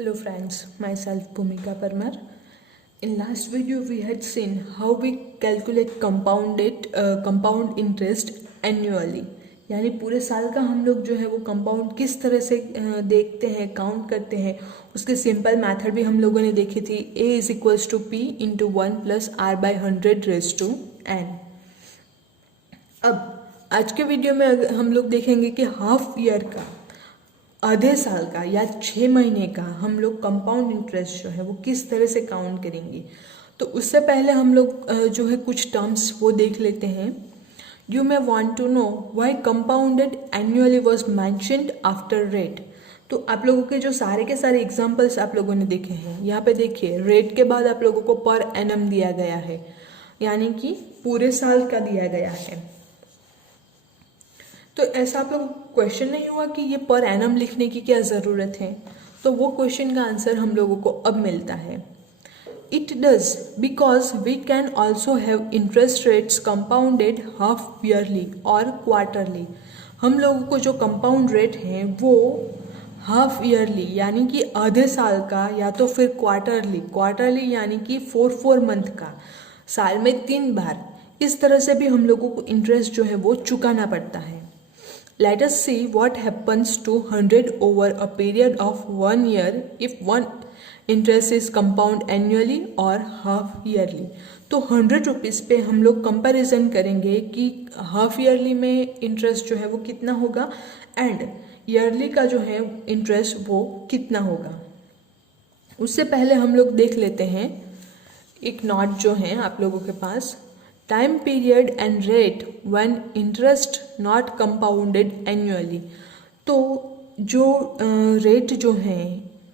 Hello friends, myself Bhumika Parmar. In last video we had seen how we calculate compound interest annually. यानी पूरे साल का हम लोग जो है वो कंपाउंड किस तरह से देखते हैं, काउंट करते हैं, उसके सिंपल मेथड भी हम लोगों ने देखी थी. A is equals to P into 1 plus R by 100 raise to N. अब आज के वीडियो में हम लोग देखेंगे कि हाफ ईयर का, आधे साल का या 6 महीने का हम लोग कंपाउंड इंटरेस्ट जो है वो किस तरह से काउंट करेंगे. तो उससे पहले हम लोग जो है कुछ टर्म्स वो देख लेते हैं. You may want to know why compounded annually was mentioned after rate. तो आप लोगों के जो सारे के सारे एग्जांपल्स आप लोगों ने देखे हैं, यहाँ पे देखिए रेट के बाद आप लोगों को पर एनम दिया गया है, यानी कि पूरे साल का दिया गया है. तो ऐसा आप लोग क्वेश्चन नहीं हुआ कि ये पर एनम लिखने की क्या ज़रूरत है. तो वो क्वेश्चन का आंसर हम लोगों को अब मिलता है. It does because we can also have interest rates compounded half yearly और क्वार्टरली. हम लोगों को जो कंपाउंड रेट हैं वो हाफ ईयरली यानी कि आधे साल का, या तो फिर क्वार्टरली यानी कि 4 मंथ का, साल में 3 बार, इस तरह से भी हम लोगों को इंटरेस्ट जो है वो चुकाना पड़ता है. Let us see what happens to 100 over a period of 1 year if one interest is compound annually or half yearly. तो 100 रुपीज़ पे हम लोग कंपैरिजन करेंगे कि हाफ ईयरली में इंटरेस्ट जो है वो कितना होगा एंड ईयरली का जो है इंटरेस्ट वो कितना होगा. उससे पहले हम लोग देख लेते हैं एक नोट जो है आप लोगों के पास. Time period and rate when interest not compounded annually. तो जो रेट जो है,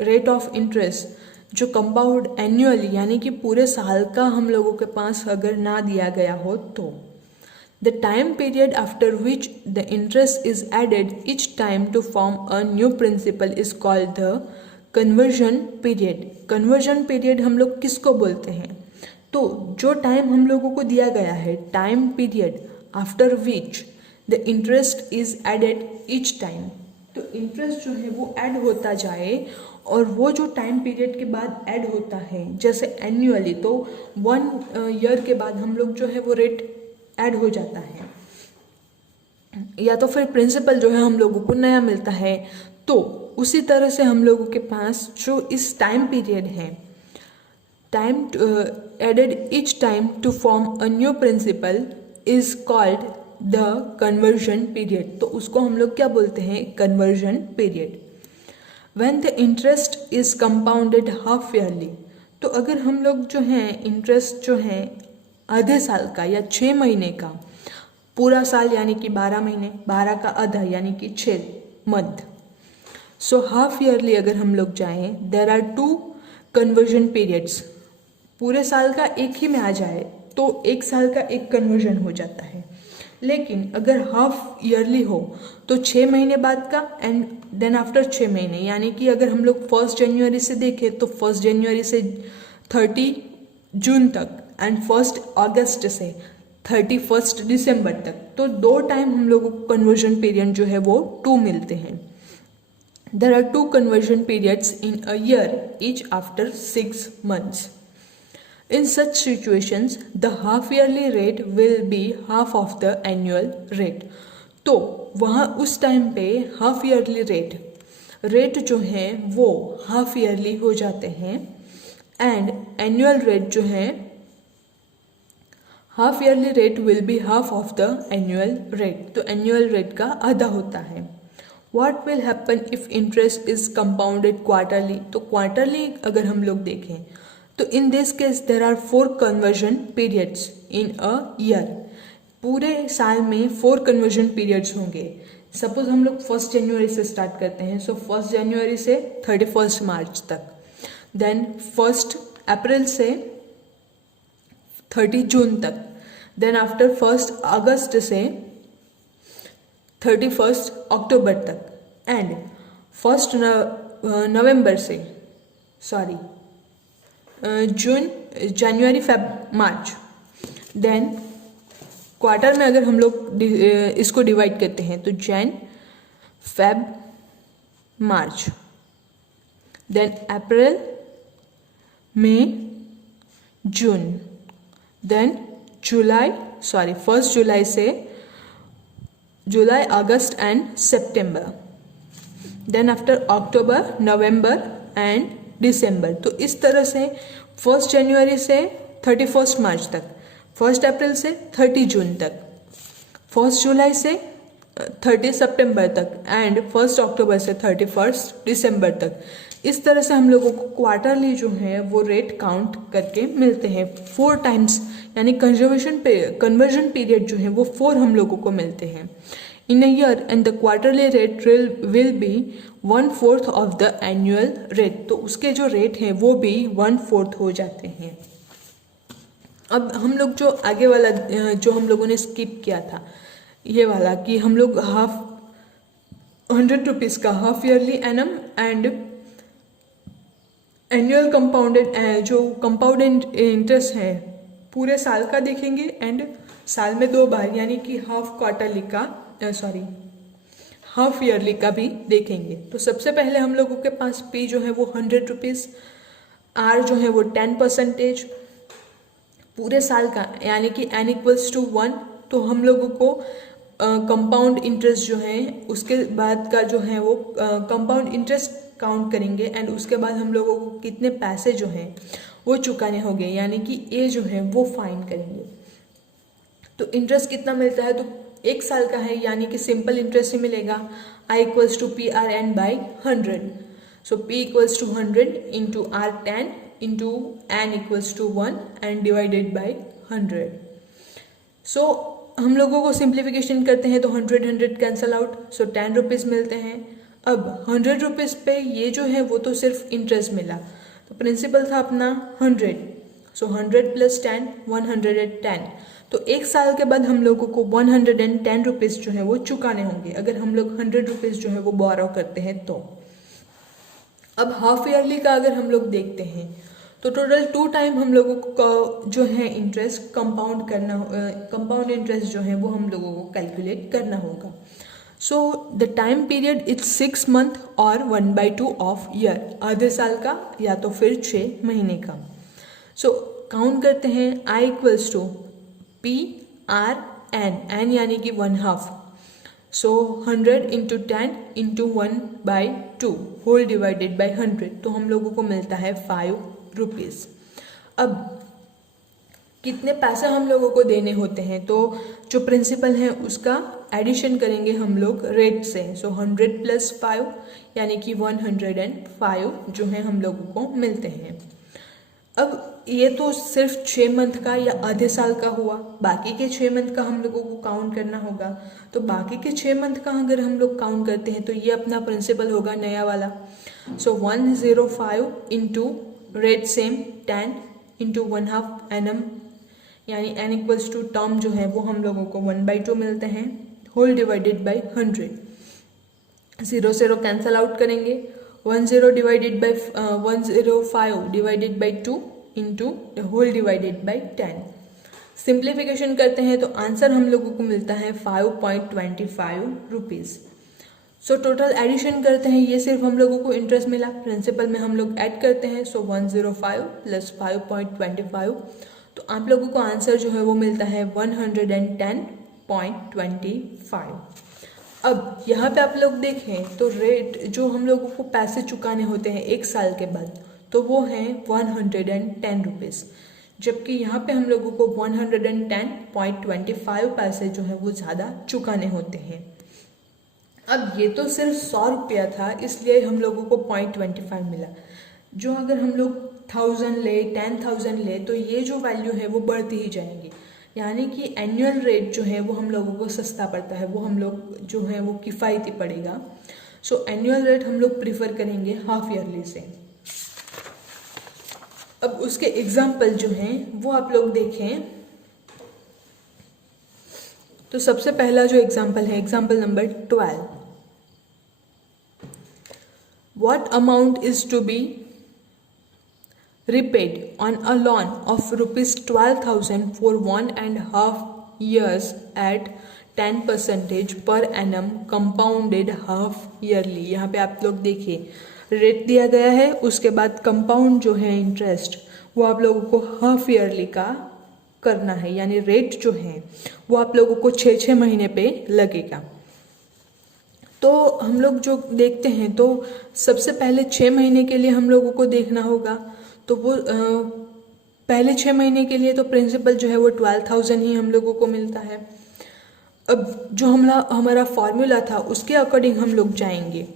रेट ऑफ इंटरेस्ट जो कंपाउंड एनुअली यानी कि पूरे साल का हम लोगों के पास अगर ना दिया गया हो, तो the time period after which the interest is added each time to form a new principal is called the conversion period. Conversion period हम लोग किसको बोलते हैं? तो जो टाइम हम लोगों को दिया गया है, time period after which the interest is added each time, तो इंटरेस्ट जो है वो ऐड होता जाए, और वो जो टाइम पीरियड के बाद ऐड होता है, जैसे एनुअली तो 1 ईयर के बाद हम लोग जो है वो रेट ऐड हो जाता है, या तो फिर प्रिंसिपल जो है हम लोगों को नया मिलता है. तो उसी तरह से हम लोगों के पास जो इस टाइम पीरियड है, time added each time to form a new principal is called the conversion period. तो उसको हम लोग क्या बोलते हैं? conversion period. When the interest is compounded half yearly, तो अगर हम लोग जो हैं इंटरेस्ट जो है आधे साल का या 6 महीने का, पूरा साल यानी कि 12 महीने, 12 का आधा यानी कि 6 मंथ. सो हाफ ईयरली अगर हम लोग जाएं, देर आर 2 कन्वर्जन पीरियड्स. पूरे साल का एक ही में आ जाए तो एक साल का एक कन्वर्जन हो जाता है. लेकिन अगर हाफ ईयरली हो तो 6 महीने बाद का, एंड देन आफ्टर 6 महीने, यानी कि अगर हम लोग 1 जनवरी से देखें तो 1 जनवरी से 30 जून तक, एंड 1 अगस्त से 31 दिसंबर तक, तो 2 टाइम हम लोगों को कन्वर्जन पीरियड जो है वो 2 मिलते हैं. There are 2 conversion periods in a year, each after 6 months. In such situations, the half-yearly rate will be half of the annual rate. तो वहाँ उस टाइम पे हाफ ईयरली रेट जो है वो हाफ ईयरली हो जाते हैं, एंड एनुअल रेट जो है, half yearly rate will be half of the annual rate. तो एनुअल रेट का आधा होता है. What will happen if interest is compounded quarterly? तो क्वार्टरली अगर हम लोग देखें तो in this case there are 4 conversion periods in a year. पूरे साल में 4 कन्वर्जन पीरियड्स होंगे. सपोज हम लोग 1 जनवरी से स्टार्ट करते हैं, सो 1 जनवरी से 31 मार्च तक, देन 1 अप्रैल से 30 जून तक, देन आफ्टर 1 अगस्त से 31 अक्टूबर तक, एंड 1 नवंबर से जून, जनवरी, फेब, मार्च. देन क्वार्टर में अगर हम लोग इसको डिवाइड करते हैं तो जैन, फेब, मार्च. देन अप्रैल, मई, जून, देन जुलाई, 1 जुलाई से जुलाई, अगस्त एंड सितंबर, देन आफ्टर अक्टूबर, नवंबर एंड दिसंबर। तो इस तरह से 1 जनवरी से 31 मार्च तक, 1 अप्रैल से 30 जून तक, 1 जुलाई से 30 सितंबर तक एंड 1 अक्टूबर से 31 दिसंबर तक। इस तरह से हम लोगों को क्वार्टरली जो है वो रेट काउंट करके मिलते हैं 4 टाइम्स, यानी कन्वर्जन पीरियड जो है वो 4 हम लोगों को मिलते हैं in a year, and the quarterly rate will be 1/4 of the annual rate. तो उसके जो रेट हैं वो भी 1/4 हो जाते हैं। अब हम लोग जो आगे वाला जो हम लोगों ने स्किप किया था, ये वाला कि हम लोग 100 रुपीज़ का half yearly annum and annual compounded जो कंपाउंडेड इंटरेस्ट है पूरे साल का देखेंगे एंड साल में 2 बार, यानी कि हाफ ईयरली का भी देखेंगे। तो सबसे पहले हम लोगों के पास पी जो है वो 100 रुपीज़, आर जो है वो 10% पूरे साल का, यानी कि n = 1। तो हम लोगों को कंपाउंड इंटरेस्ट जो है उसके बाद का जो है वो कंपाउंड इंटरेस्ट काउंट करेंगे एंड उसके बाद हम लोगों को कितने पैसे जो हैं वो चुकाने होंगे, यानी कि ए जो है वो फाइंड करेंगे। तो इंटरेस्ट कितना मिलता है, तो 1 साल का है, यानी कि सिंपल इंटरेस्ट ही मिलेगा। I = PRN/100, so P = 100 into R10 into N = 1 and divided by 100। So हम लोगों को सिंप्लीफिकेशन करते हैं तो 100 कैंसल आउट, सो 10 रुपीज़ मिलते हैं। अब 100 रुपीज़ पे ये जो है वो तो सिर्फ इंटरेस्ट मिला, तो प्रिंसिपल था अपना 100, सो 100 + 10 110। तो 1 साल के बाद हम लोगों को 110 रुपीज़ जो है वो चुकाने होंगे अगर हम लोग 100 रुपीज़ जो है वो बोरो करते हैं तो। अब हाफ ईयरली का अगर हम लोग देखते हैं तो टोटल 2 टाइम हम लोगों को जो है इंटरेस्ट कंपाउंड इंटरेस्ट जो है वो हम लोगों को कैलकुलेट करना होगा। So the time period it's 6 month और 1/2 ऑफ ईयर, आधे साल का या तो फिर 6 महीने का। सो काउंट करते हैं, I = PRN, यानी कि 1/2, सो 100 × 10 × 1/2 होल डिवाइडेड बाय 100, तो हम लोगों को मिलता है 5 रुपीज़। अब कितने पैसे हम लोगों को देने होते हैं, तो जो प्रिंसिपल है उसका एडिशन करेंगे हम लोग रेट से, सो 100 + 5 यानी कि 105 जो है हम लोगों को मिलते हैं। अब ये तो सिर्फ 6 मंथ का या आधे साल का हुआ, बाकी के 6 मंथ का हम लोगों को काउंट करना होगा। तो बाकी के 6 मंथ का अगर हम लोग काउंट करते हैं तो ये अपना प्रिंसिपल होगा नया वाला, so 105 into rate same 10 into 1/2 annum, यानी n = टर्म जो है वो हम लोगों को 1/2 मिलते हैं whole divided by 100। 0 cancel out करेंगे, 105 divided by 2 into whole divided by 10। Simplification करते हैं तो आंसर हम लोगों को मिलता है 5.25 रुपीज़। सो टोटल एडिशन करते हैं, ये सिर्फ हम लोगों को इंटरेस्ट मिला, प्रिंसिपल में हम लोग ऐड करते हैं, सो 105 + 5.25, तो आप लोगों को आंसर जो है वो मिलता है 110.25। अब यहाँ पे आप लोग देखें तो रेट जो हम लोगों को पैसे चुकाने होते हैं 1 साल के बाद, तो वो हैं 110 रुपीज़, जबकि यहाँ पे हम लोगों को 110.25 पैसे जो है वो ज़्यादा चुकाने होते हैं। अब ये तो सिर्फ 100 रुपया था, इसलिए हम लोगों को 0.25 मिला। जो अगर हम लोग 1000 ले 10,000 ले तो ये जो वैल्यू है वो बढ़ती ही जाएगी, यानी कि एनुअल रेट जो है वो हम लोगों को सस्ता पड़ता है, वो हम लोग जो है वो किफ़ायती पड़ेगा। सो एनुअल रेट हम लोग प्रीफर करेंगे हाफ ईयरली से। अब उसके एग्जाम्पल जो हैं वो आप लोग देखें, तो सबसे पहला जो एग्जाम्पल है example number 12। What amount is to be repaid on a loan of rupees 12,000 for 1.5 years at 10% per annum compounded half yearly। यहाँ पे आप लोग देखिए रेट दिया गया है, उसके बाद कंपाउंड जो है इंटरेस्ट वो आप लोगों को हाफ ईयरली का करना है, यानी रेट जो है वो आप लोगों को 6 महीने पे लगेगा। तो हम लोग जो देखते हैं तो सबसे पहले 6 महीने के लिए हम लोगों को देखना होगा। तो वो पहले 6 महीने के लिए तो प्रिंसिपल जो है वो 12,000 ही हम लोगों को मिलता है। अब जो हमारा फॉर्मूला था उसके अकॉर्डिंग हम लोग जाएंगे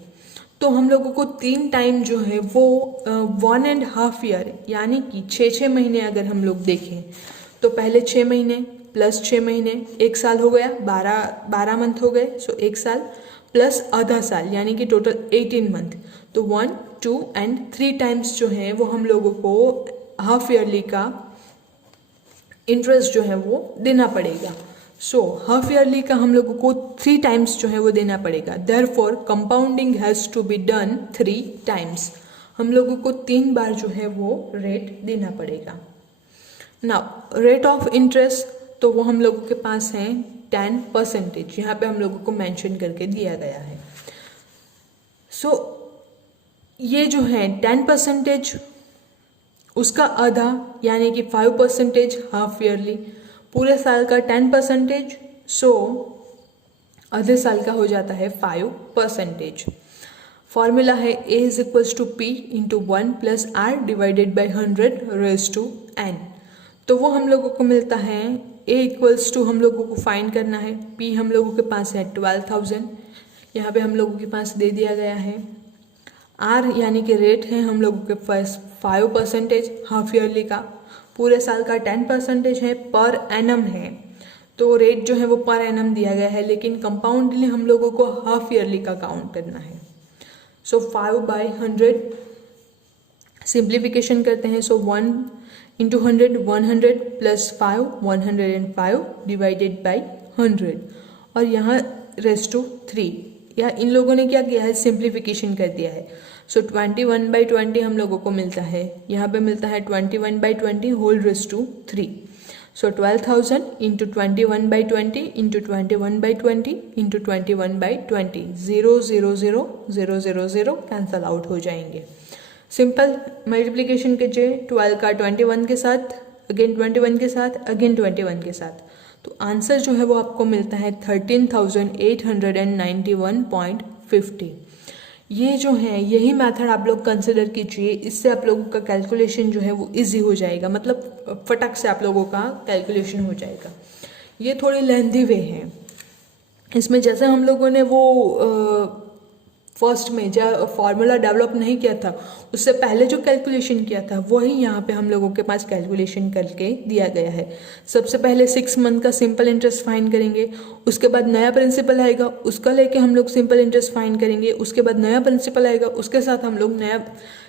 तो हम लोगों को 3 टाइम जो है वो 1.5 ईयर यानी कि 6 महीने अगर हम लोग देखें तो पहले 6 महीने प्लस 6 महीने 1 साल हो गया, 12 मंथ हो गए, सो 1 साल प्लस आधा साल यानी कि टोटल 18 मंथ। तो 1, 2 एंड 3 टाइम्स जो है वो हम लोगों को हाफ ईयरली का इंटरेस्ट जो है वो देना पड़ेगा। सो हाफ ईयरली का हम लोगों को 3 टाइम्स जो है वो देना पड़ेगा। Therefore compounding has to be done 3 times. हम लोगों को 3 बार जो है वो रेट देना पड़ेगा। नाउ रेट ऑफ इंटरेस्ट तो वो हम लोगों के पास है 10%, यहाँ पे हम लोगों को मेंशन करके दिया गया है। सो ये जो है 10% उसका आधा यानी कि 5% हाफ ईयरली, पूरे साल का 10%, सो आधे साल का हो जाता है 5%। फॉर्मूला है A is equals to P into 1 plus R divided by 100 raise to N। तो वो हम लोगों को मिलता है A इक्वल्स टू हम लोगों को फाइंड करना है, P हम लोगों के पास है 12,000, यहाँ पे हम लोगों के पास दे दिया गया है। R यानी कि रेट है हम लोगों के पास 5% हाफ ईयरली का, पूरे साल का 10% है, पर एनम है तो रेट जो है वो पर एनम दिया गया है, लेकिन कंपाउंडली हम लोगों को हाफ ईयरली का काउंट करना है। सो 5/100 सिंप्लीफिकेशन करते हैं। सो 1 इंटू 100 100 प्लस 5 105 डिवाइडेड बाई 100 और यहाँ रेस टू 3, या इन लोगों ने क्या किया है सिंप्लीफिकेशन कर दिया है। सो 21/20 हम लोगों को मिलता है, यहाँ पे मिलता है 21/20 whole raise to 3। So 12,000 into 21/20 into 21/20 into 21/20 0 0 0 0 0 0 cancel out हो जाएंगे। सिंपल मल्टीप्लिकेशन कीजिए 12 का 21 के साथ, अगेन 21 के साथ, अगेन 21 के साथ, तो आंसर जो है वो आपको मिलता है 13,891.50। ये जो है यही मेथड आप लोग कंसिडर कीजिए, इससे आप लोगों का कैलकुलेशन जो है वो इजी हो जाएगा, मतलब फटक से आप लोगों का कैलकुलेशन हो जाएगा। ये थोड़ी लेंथी वे है, इसमें जैसे हम लोगों ने वो फर्स्ट में जब फॉर्मूला डेवलप नहीं किया था उससे पहले जो कैलकुलेशन किया था वही यहाँ पे हम लोगों के पास कैलकुलेशन करके दिया गया है। सबसे पहले 6 मंथ का सिंपल इंटरेस्ट फाइंड करेंगे, उसके बाद नया प्रिंसिपल आएगा उसका लेके हम लोग सिंपल इंटरेस्ट फाइंड करेंगे, उसके बाद नया प्रिंसिपल आएगा उसके साथ हम लोग नया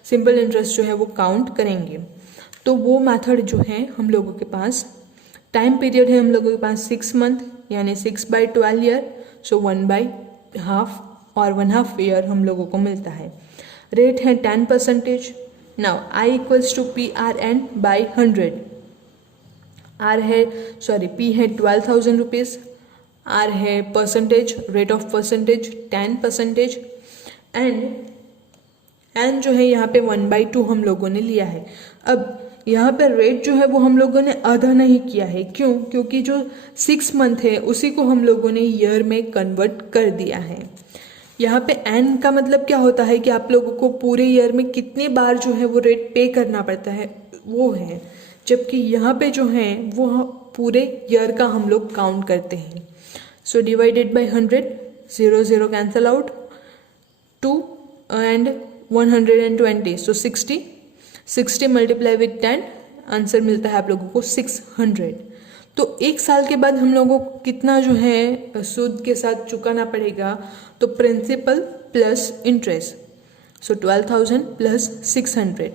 सिंपल इंटरेस्ट जो है वो काउंट करेंगे। तो वो मैथड जो है हम लोगों के पास, टाइम पीरियड है हम लोगों के पास 6 मंथ यानी 6/12 ईयर, सो 1/2 और 1/2 ईयर हम लोगों को मिलता है। रेट है 10%। Now I equals to PRN/100, P है 12,000 रुपीज़, R है percentage, rate of percentage 10%, and N जो है यहाँ पे 1/2 हम लोगों ने लिया है। अब यहाँ पे रेट जो है वो हम लोगों ने आधा नहीं किया है, क्यों? क्योंकि जो 6 मंथ है उसी को हम लोगों ने ईयर में कन्वर्ट कर दिया है। यहाँ पे एन का मतलब क्या होता है कि आप लोगों को पूरे ईयर में कितनी बार जो है वो रेट पे करना पड़ता है वो है, जबकि यहाँ पे जो है वो पूरे ईयर का हम लोग काउंट करते हैं। So divided by 100, 0 0 cancel out, 2 and 120, so 60 multiply with 10, answer मिलता है आप लोगों को 600। तो 1 साल के बाद हम लोगों को कितना जो है सूद के साथ चुकाना पड़ेगा, तो प्रिंसिपल प्लस इंटरेस्ट, सो 12,000 प्लस 600,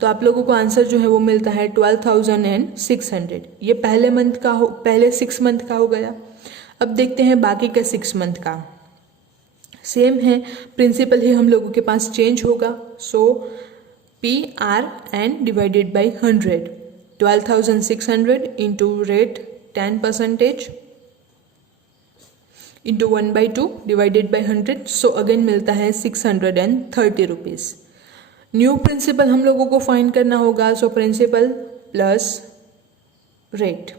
तो आप लोगों को आंसर जो है वो मिलता है 12,600। ये पहले मंथ का हो, पहले 6 मंथ का हो गया। अब देखते हैं बाकी का 6 मंथ का। सेम है, प्रिंसिपल ही हम लोगों के पास चेंज होगा। सो PRN divided by 100, 12,600 into rate 10% into 1/2 divided by 100, so again मिलता है 630 रुपीज़। न्यू प्रिंसिपल हम लोगों को फाइंड करना होगा, सो प्रिंसिपल प्लस रेट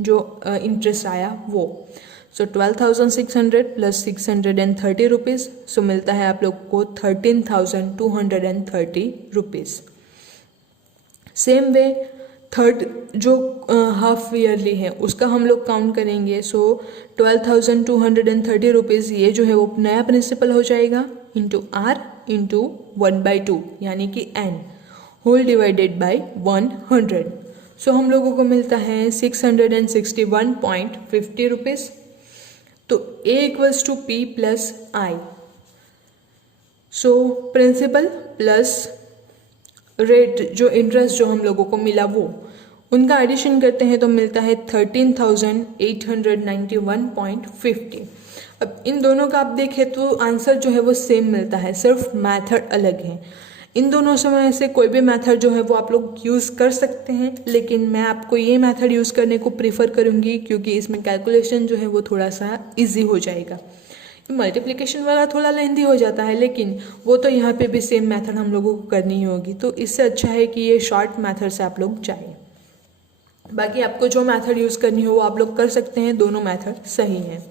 जो इंटरेस्ट आया वो, सो 12,600 प्लस 630 रुपीज़, सो मिलता है आप लोग को 13,230 रुपीज़। सेम वे थर्ड जो हाफ ईयरली है उसका हम लोग काउंट करेंगे, सो 12,230 रुपीज़ ये जो है वो नया प्रिंसिपल हो जाएगा इंटू आर इंटू 1/2 यानी कि n whole divided by 100, so हम लोगों को मिलता है 661.50 रुपीज़। तो A equals to P plus I, so principal plus rate जो इंटरेस्ट जो हम लोगों को मिला वो उनका एडिशन करते हैं तो मिलता है 13,891.50। अब इन दोनों का आप देखें तो आंसर जो है वो सेम मिलता है, सिर्फ मेथड अलग है। इन दोनों समय से कोई भी मेथड जो है वो आप लोग यूज़ कर सकते हैं, लेकिन मैं आपको ये मेथड यूज़ करने को प्रीफर करूँगी क्योंकि इसमें कैलकुलेशन जो है वो थोड़ा सा इजी हो जाएगा। मल्टीप्लिकेशन वाला थोड़ा लेंथी हो जाता है, लेकिन वो तो यहाँ पे भी सेम मेथड हम लोगों को करनी होगी, तो इससे अच्छा है कि ये शॉर्ट मेथड से आप लोग जाएं। बाकी आपको जो मेथड यूज़ करनी हो वो आप लोग कर सकते हैं, दोनों मेथड सही हैं।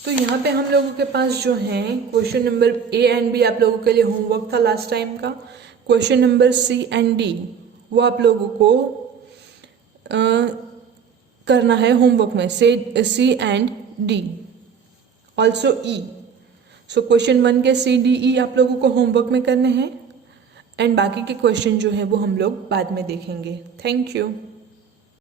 तो यहाँ पे हम लोगों के पास जो है question number A and B आप लोगों के लिए होमवर्क था लास्ट टाइम का। Question number C and D वो आप लोगों को करना है होमवर्क में, C and D also E। So question 1 के C D E आप लोगों को होमवर्क में करने हैं एंड बाकी के क्वेश्चन जो है वो हम लोग बाद में देखेंगे। Thank you.